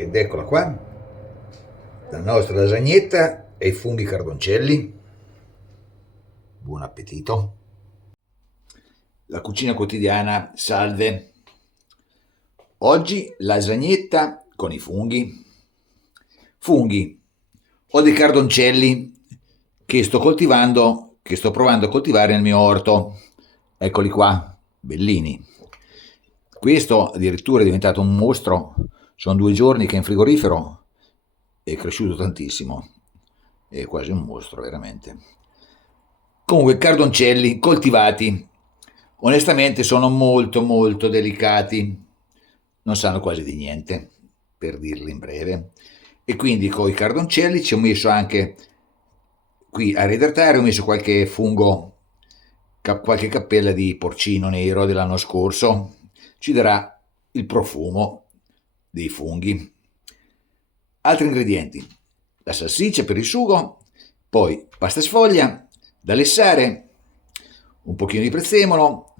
Ed eccola qua, la nostra lasagnetta e i funghi cardoncelli. Buon appetito. La cucina quotidiana, salve. Oggi lasagnetta con i funghi. Funghi. Ho dei cardoncelli che sto coltivando, che sto provando a coltivare nel mio orto. Eccoli qua, bellini. Questo addirittura è diventato un mostro. Sono 2 giorni che è in frigorifero, è cresciuto tantissimo, è quasi un mostro veramente. Comunque cardoncelli coltivati, onestamente sono molto molto delicati, non sanno quasi di niente, per dirli in breve, e quindi con i cardoncelli ci ho messo anche qui a reidratare, ho messo qualche fungo, qualche cappella di porcino nero dell'anno scorso, ci darà il profumo dei funghi. Altri ingredienti: la salsiccia per il sugo, poi pasta sfoglia da lessare, un pochino di prezzemolo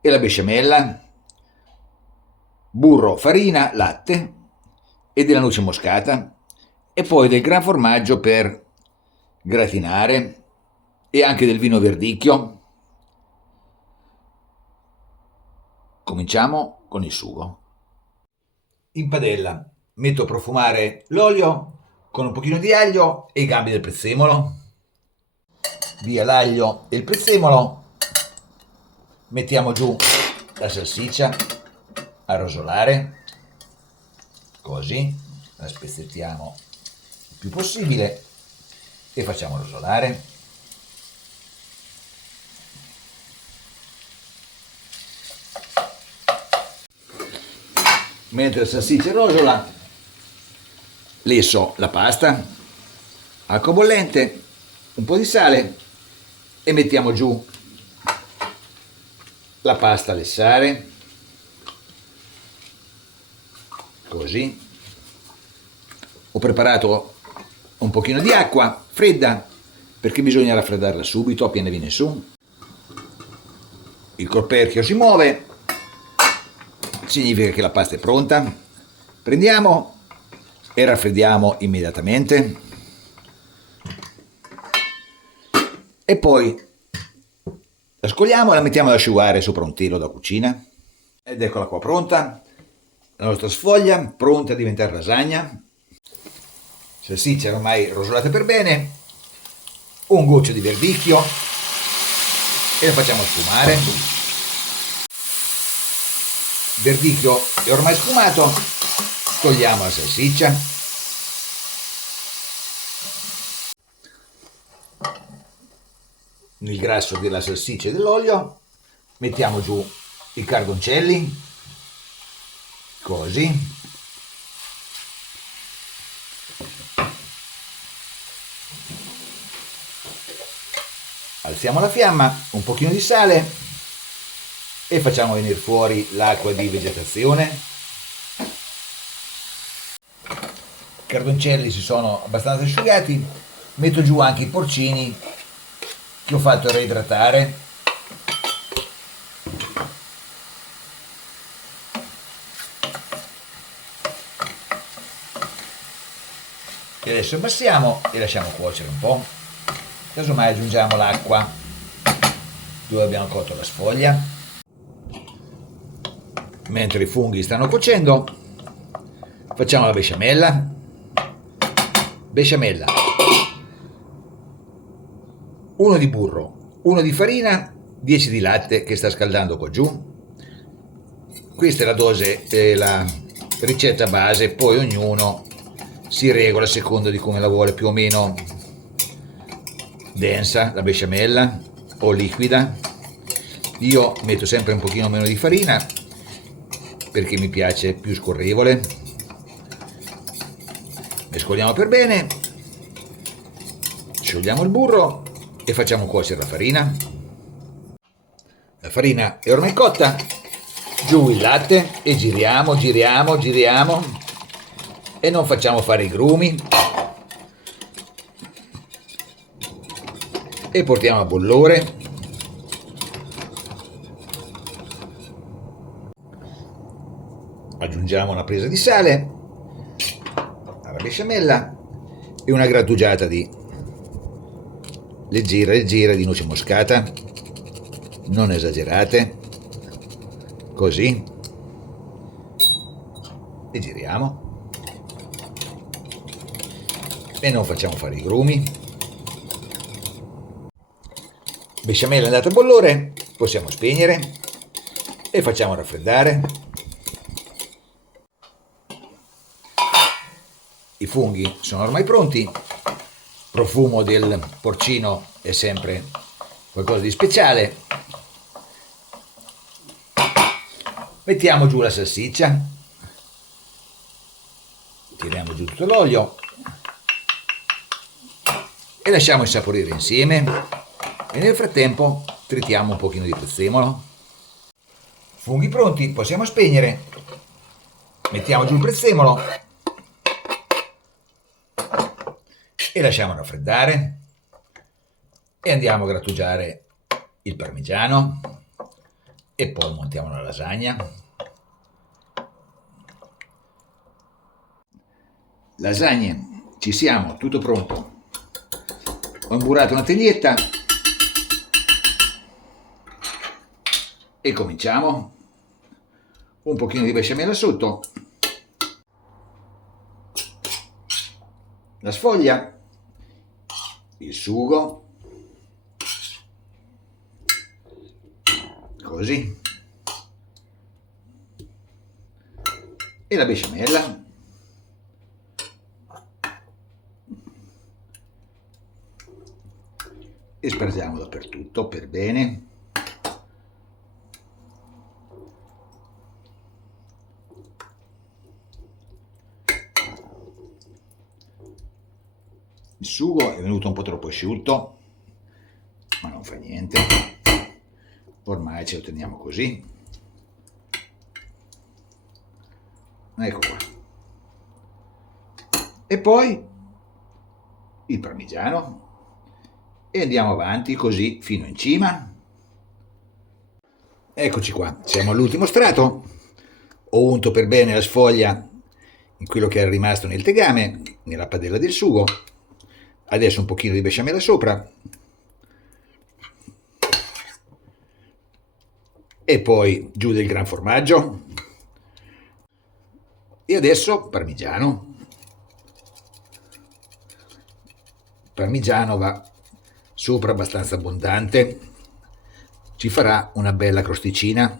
e la besciamella, burro, farina, latte e della noce moscata, e poi del gran formaggio per gratinare e anche del vino verdicchio. Cominciamo con il sugo. In padella metto a profumare l'olio con un pochino di aglio e i gambi del prezzemolo. Via l'aglio e il prezzemolo, mettiamo giù la salsiccia a rosolare, così la spezzettiamo il più possibile e facciamo rosolare. Mentre la salsiccia rosola, lesso la pasta, acqua bollente, un po' di sale e mettiamo giù la pasta a lessare, così. Ho preparato un pochino di acqua fredda perché bisogna raffreddarla subito appena viene su. Il coperchio si muove, significa che la pasta è pronta. Prendiamo e raffreddiamo immediatamente e poi la scogliamo e la mettiamo ad asciugare sopra un telo da cucina. Ed eccola qua pronta, la nostra sfoglia pronta a diventare lasagna. Salsiccia ormai rosolata per bene, un goccio di verdicchio e la facciamo sfumare. Verdicchio è ormai sfumato, togliamo la salsiccia, nel grasso della salsiccia e dell'olio mettiamo giù i cardoncelli, così. Alziamo la fiamma, un pochino di sale e facciamo venire fuori l'acqua di vegetazione. I cardoncelli si sono abbastanza asciugati, metto giù anche i porcini che ho fatto reidratare. E adesso abbassiamo e lasciamo cuocere un po'. Casomai aggiungiamo l'acqua dove abbiamo cotto la sfoglia. Mentre i funghi stanno cuocendo, facciamo la besciamella. Besciamella: 1 di burro, 1 di farina, 10 di latte che sta scaldando qua giù. Questa è la dose, la ricetta base, poi ognuno si regola a seconda di come la vuole, più o meno densa la besciamella o liquida. Io metto sempre un pochino meno di farina perché mi piace più scorrevole. Mescoliamo per bene, sciogliamo il burro e facciamo cuocere la farina. La farina è ormai cotta, giù il latte e giriamo e non facciamo fare i grumi e portiamo a bollore. Aggiungiamo una presa di sale besciamella e una grattugiata di leggera di noce moscata, non esagerate, così, e giriamo e non facciamo fare i grumi. Besciamella andata a bollore, possiamo spegnere e facciamo raffreddare. I funghi sono ormai pronti, profumo del porcino è sempre qualcosa di speciale. Mettiamo giù la salsiccia, tiriamo giù tutto l'olio e lasciamo insaporire insieme e nel frattempo tritiamo un pochino di prezzemolo. Funghi pronti, possiamo spegnere, mettiamo giù il prezzemolo e lasciamo raffreddare e andiamo a grattugiare il parmigiano e poi montiamo la lasagna. Lasagne, ci siamo, tutto pronto. Ho imburato una teglietta e cominciamo. Un pochino di besciamella sotto, la sfoglia, il sugo, così, e la besciamella. E spargiamo dappertutto per bene. Il sugo è venuto un po' troppo asciutto, ma non fa niente, ormai ce lo teniamo così. Ecco qua. E poi il parmigiano e andiamo avanti così fino in cima. Eccoci qua, siamo all'ultimo strato. Ho unto per bene la sfoglia in quello che era rimasto nel tegame, nella padella del sugo. Adesso un pochino di besciamella sopra e poi giù del gran formaggio e adesso parmigiano. Il parmigiano va sopra abbastanza abbondante, ci farà una bella crosticina.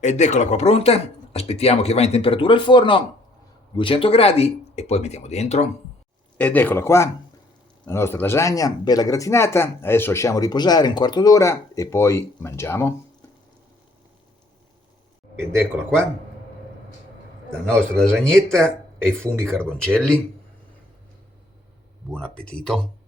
Ed eccola qua pronta, aspettiamo che va in temperatura il forno, 200 gradi, e poi mettiamo dentro. Ed eccola qua, la nostra lasagna, bella gratinata. Adesso lasciamo riposare un quarto d'ora e poi mangiamo. Ed eccola qua, la nostra lasagnetta e i funghi cardoncelli. Buon appetito!